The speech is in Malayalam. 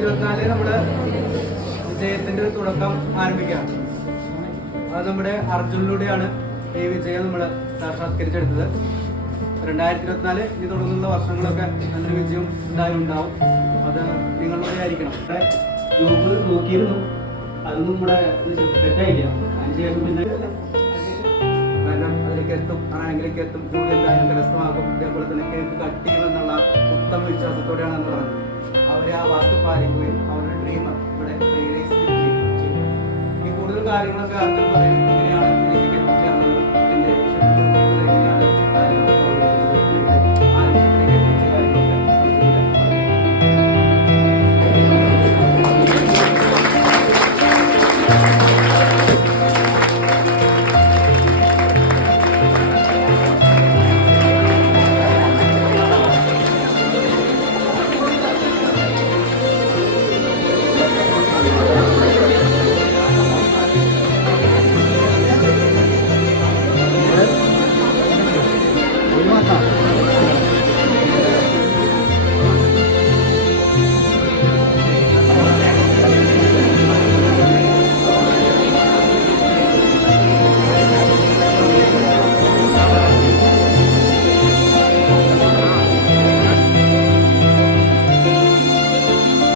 2024 നമ്മുടെ വിജയത്തിന്റെ ഒരു തുടക്കം ആരംഭിക്കാം. അത് നമ്മുടെ അർജുനിലൂടെയാണ് ഈ വിജയം നമ്മൾ സാക്ഷാത്കരിച്ചെടുത്തത്. 2024 ഇനി തുടർന്നുള്ള വർഷങ്ങളൊക്കെ നല്ലൊരു വിജയം എന്തായാലും ഉണ്ടാവും. അത് നിങ്ങളുടെ ആയിരിക്കണം. ജോബ് നോക്കിയിരുന്നു, അതൊന്നും നമ്മുടെ തെറ്റായില്ല. അതിനുശേഷം പിന്നെ കാരണം അതിലേക്ക് എത്തും, ആണെങ്കിലേക്ക് എത്തും, ജോലി എന്തായാലും കരസ്ഥമാക്കും. ഇതേപോലെ തന്നെ കേക്ക് കട്ട് ചെയ്യുമെന്നുള്ള ഉത്തമ വിശ്വാസത്തോടെയാണ് എന്ന് പറഞ്ഞത്. അവർ ആ വാക്ക് പാലിക്കുകയും അവരുടെ ഡ്രീം ഇവിടെ റിയലൈസ് ചെയ്യുകയും ചെയ്യും. ഈ കൂടുതൽ കാര്യങ്ങളൊക്കെ അർജുൻ പറയും. ഇങ്ങനെയാണ്